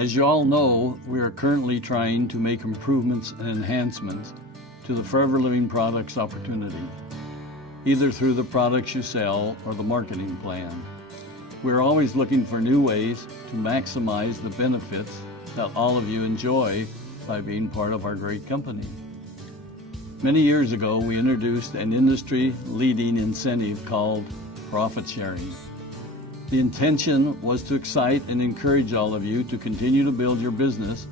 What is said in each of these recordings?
As you all know, we are currently trying to make improvements and enhancements to the Forever Living Products opportunity, either through the products you sell or the marketing plan. We're always looking for new ways to maximize the benefits that all of you enjoy by being part of our great company. Many years ago, we introduced an industry-leading incentive called profit sharing. The intention was to excite and encourage all of you to continue to build your business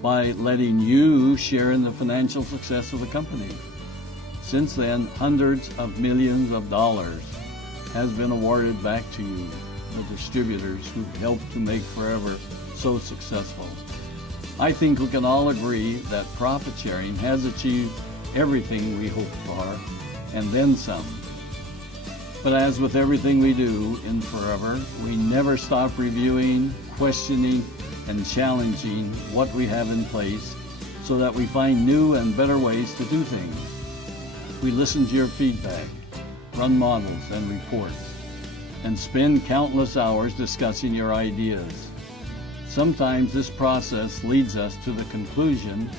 by letting you share in the financial success of the company. Since then, hundreds of millions of dollars has been awarded back to you, the distributors who helped to make Forever so successful. I think we can all agree that profit sharing has achieved everything we hoped for, and then some. But as with everything we do in Forever, we never stop reviewing, questioning, and challenging what we have in place so that we find new and better ways to do things. We listen to your feedback, run models and reports, and spend countless hours discussing your ideas. Sometimes this process leads us to the conclusion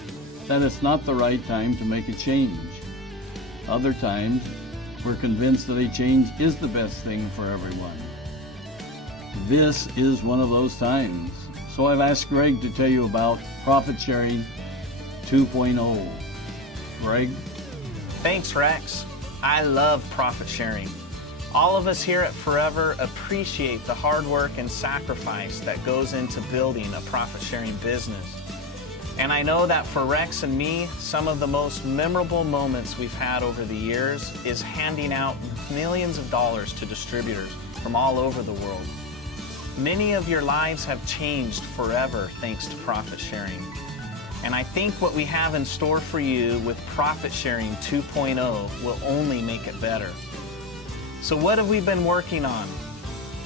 that it's not the right time to make a change. Other times, we're convinced that a change is the best thing for everyone. This is one of those times. So I've asked Greg to tell you about Profit Sharing 2.0. Greg? Thanks, Rex. I love profit sharing. All of us here at Forever appreciate the hard work and sacrifice that goes into building a profit sharing business. And I know that for Rex and me, some of the most memorable moments we've had over the years is handing out millions of dollars to distributors from all over the world. Many of your lives have changed forever thanks to profit sharing. And I think what we have in store for you with Profit Sharing 2.0 will only make it better. So what have we been working on?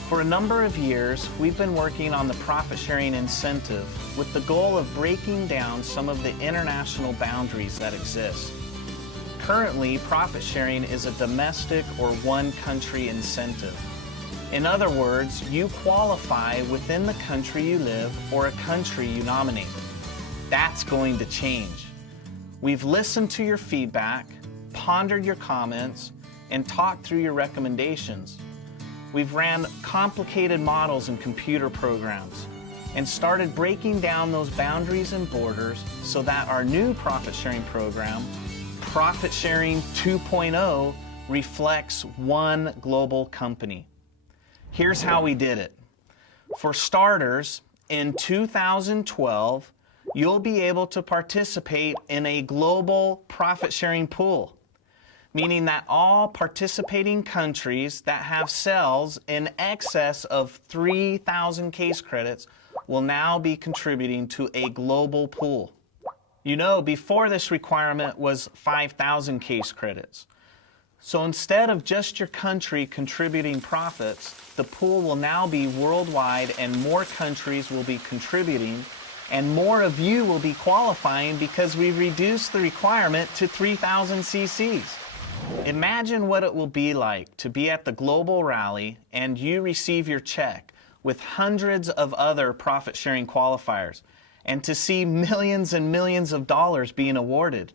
For a number of years, we've been working on the profit sharing incentive with the goal of breaking down some of the international boundaries that exist. Currently, profit sharing is a domestic or one country incentive. In other words, you qualify within the country you live or a country you nominate. That's going to change. We've listened to your feedback, pondered your comments, and talked through your recommendations. We've ran complicated models and computer programs and started breaking down those boundaries and borders so that our new profit sharing program, Profit Sharing 2.0, reflects one global company. Here's how we did it. For starters, in 2012, you'll be able to participate in a global profit sharing pool, meaning that all participating countries that have sales in excess of 3,000 case credits will now be contributing to a global pool. You know, before this requirement was 5,000 case credits. So instead of just your country contributing profits, the pool will now be worldwide and more countries will be contributing and more of you will be qualifying because we've reduced the requirement to 3,000 cc's. Imagine what it will be like to be at the global rally and you receive your check with hundreds of other profit sharing qualifiers and to see millions and millions of dollars being awarded.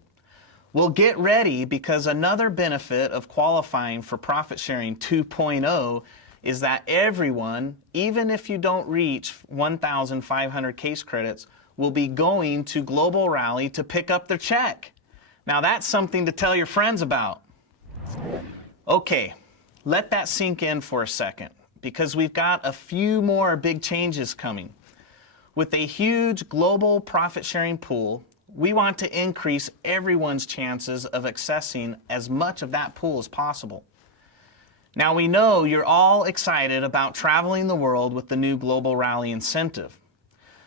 Well, get ready because another benefit of qualifying for Profit Sharing 2.0 is that everyone, even if you don't reach 1,500 case credits, will be going to Global Rally to pick up their check. Now that's something to tell your friends about. Okay, let that sink in for a second because we've got a few more big changes coming. With a huge global profit sharing pool, we want to increase everyone's chances of accessing as much of that pool as possible. Now we know you're all excited about traveling the world with the new Global Rally incentive.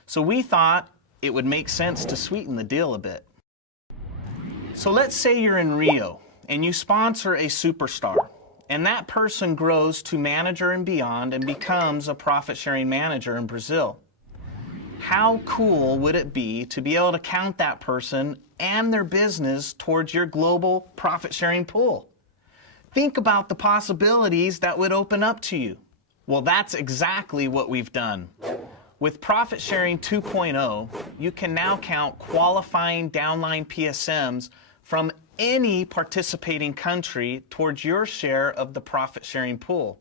So we thought it would make sense to sweeten the deal a bit. So let's say you're in Rio and you sponsor a superstar and that person grows to manager and beyond and becomes a profit sharing manager in Brazil. How cool would it be to be able to count that person and their business towards your global profit sharing pool? Think about the possibilities that would open up to you. Well, that's exactly what we've done. With Profit Sharing 2.0, you can now count qualifying downline PSMs from any participating country towards your share of the profit sharing pool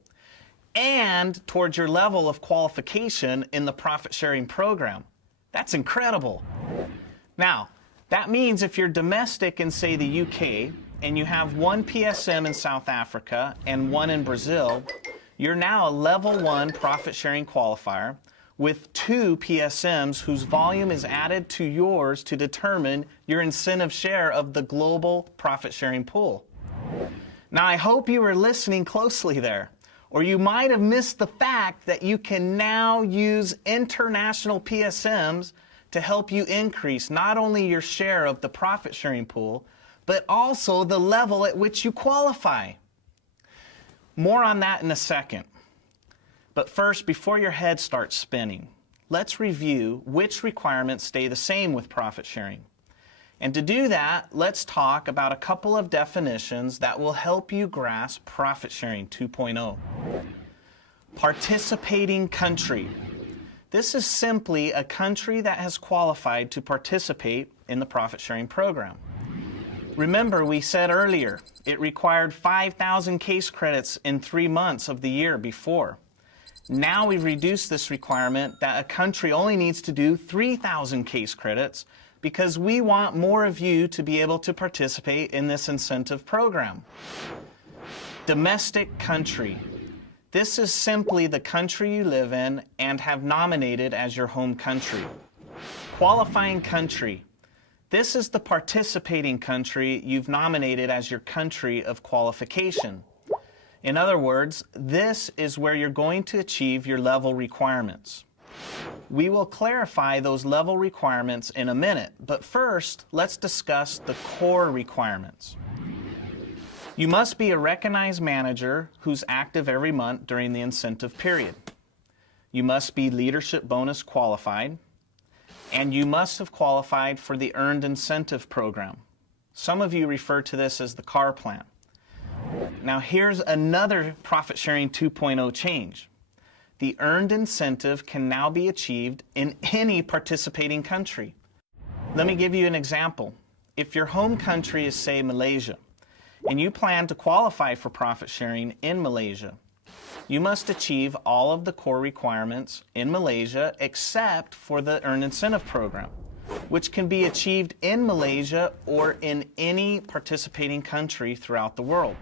and towards your level of qualification in the profit sharing program. That's incredible. Now, that means if you're domestic in, say, the UK, and you have one PSM in South Africa and one in Brazil, you're now a level 1 profit sharing qualifier with 2 PSMs whose volume is added to yours to determine your incentive share of the global profit sharing pool. Now, I hope you were listening closely there, or you might have missed the fact that you can now use international PSMs to help you increase not only your share of the profit sharing pool, but also the level at which you qualify. More on that in a second. But first, before your head starts spinning, let's review which requirements stay the same with profit sharing. And to do that, let's talk about a couple of definitions that will help you grasp Profit Sharing 2.0. Participating country. This is simply a country that has qualified to participate in the profit sharing program. Remember, we said earlier, it required 5,000 case credits in 3 months of the year before. Now we've reduced this requirement that a country only needs to do 3,000 case credits because we want more of you to be able to participate in this incentive program. Domestic country. This is simply the country you live in and have nominated as your home country. Qualifying country. This is the participating country you've nominated as your country of qualification. In other words, this is where you're going to achieve your level requirements. We will clarify those level requirements in a minute, but first, let's discuss the core requirements. You must be a recognized manager who's active every month during the incentive period. You must be leadership bonus qualified, and you must have qualified for the Earned Incentive Program. Some of you refer to this as the CAR plan. Now here's another Profit Sharing 2.0 change. The earned incentive can now be achieved in any participating country. Let me give you an example. If your home country is, say, Malaysia, and you plan to qualify for profit sharing in Malaysia, you must achieve all of the core requirements in Malaysia except for the Earned Incentive Program, which can be achieved in Malaysia or in any participating country throughout the world.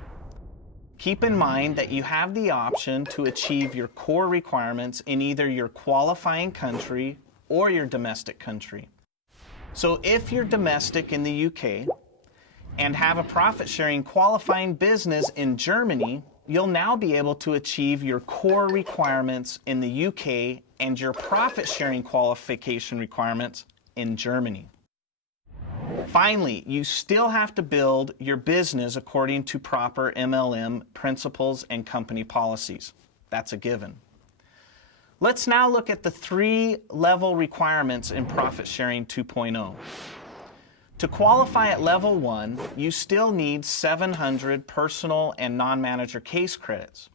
Keep in mind that you have the option to achieve your core requirements in either your qualifying country or your domestic country. So if you're domestic in the UK and have a profit sharing qualifying business in Germany, you'll now be able to achieve your core requirements in the UK and your profit sharing qualification requirements in Germany. Finally, you still have to build your business according to proper MLM principles and company policies. That's a given. Let's now look at the 3 level requirements in Profit Sharing 2.0. To qualify at level 1, you still need 700 personal and non-manager case credits,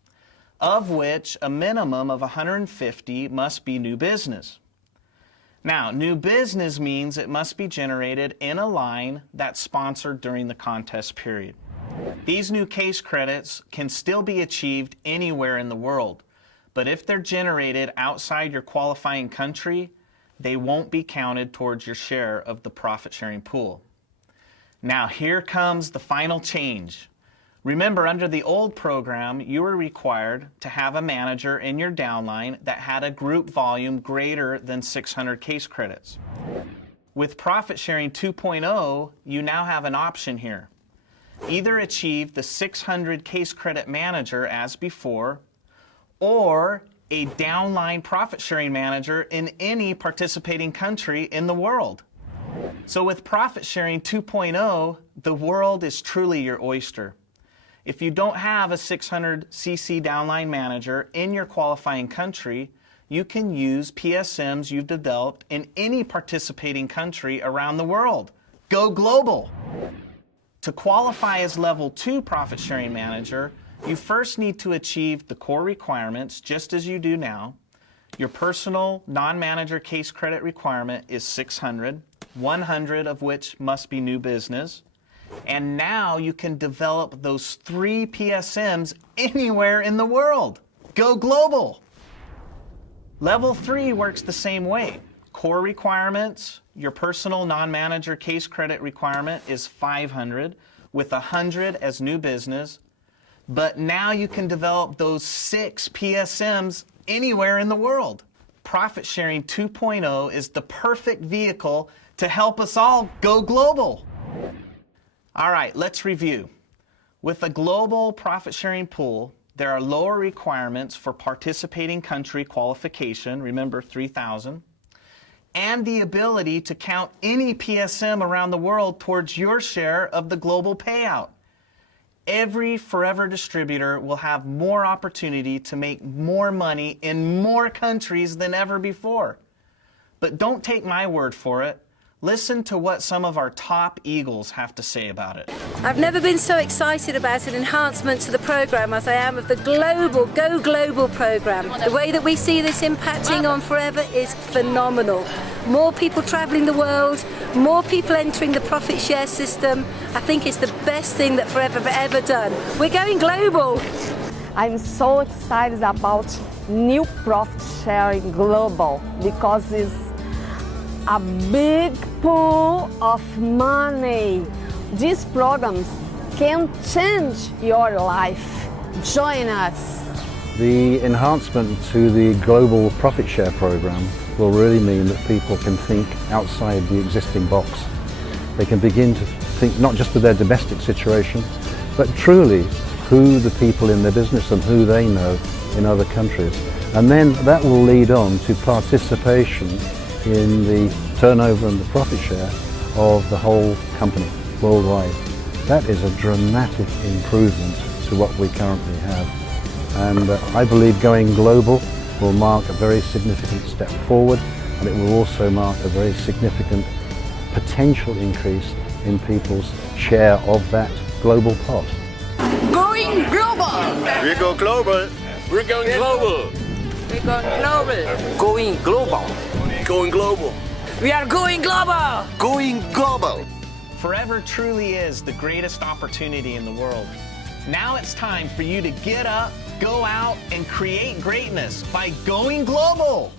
of which a minimum of 150 must be new business. Now, new business means it must be generated in a line that's sponsored during the contest period. These new case credits can still be achieved anywhere in the world, but if they're generated outside your qualifying country, they won't be counted towards your share of the profit sharing pool. Now, here comes the final change. Remember, under the old program, you were required to have a manager in your downline that had a group volume greater than 600 case credits. With Profit Sharing 2.0, you now have an option here. Either achieve the 600 case credit manager as before, or a downline profit sharing manager in any participating country in the world. So with Profit Sharing 2.0, the world is truly your oyster. If you don't have a 600 cc downline manager in your qualifying country, you can use PSMs you've developed in any participating country around the world. Go global! To qualify as level 2 profit sharing manager, you first need to achieve the core requirements just as you do now. Your personal non-manager case credit requirement is 600, 100 of which must be new business. And now you can develop those 3 PSMs anywhere in the world. Go global. Level 3 works the same way. Core requirements, your personal non-manager case credit requirement is 500 with 100 as new business. But now you can develop those 6 PSMs anywhere in the world. Profit Sharing 2.0 is the perfect vehicle to help us all go global. All right, let's review. With a global profit sharing pool, there are lower requirements for participating country qualification, remember 3,000, and the ability to count any PSM around the world towards your share of the global payout. Every forever distributor will have more opportunity to make more money in more countries than ever before. But don't take my word for it. Listen to what some of our top eagles have to say about it. I've never been so excited about an enhancement to the program as I am of the global, Go Global program. The way that we see this impacting on Forever is phenomenal. More people traveling the world, more people entering the profit share system. I think it's the best thing that Forever have ever done. We're going global. I'm so excited about new profit sharing global because it's a big pool of money. These programs can change your life. Join us. The enhancement to the global profit share program will really mean that people can think outside the existing box. They can begin to think not just of their domestic situation, but truly who the people in their business and who they know in other countries. And then that will lead on to participation in the turnover and the profit share of the whole company worldwide. That is a dramatic improvement to what we currently have. And I believe going global will mark a very significant step forward, and it will also mark a very significant potential increase in people's share of that global pot. Going global! We go global! We're going global! We're going global! Going global! Going global! We are going global! Going global! Forever truly is the greatest opportunity in the world. Now it's time for you to get up, go out, and create greatness by going global.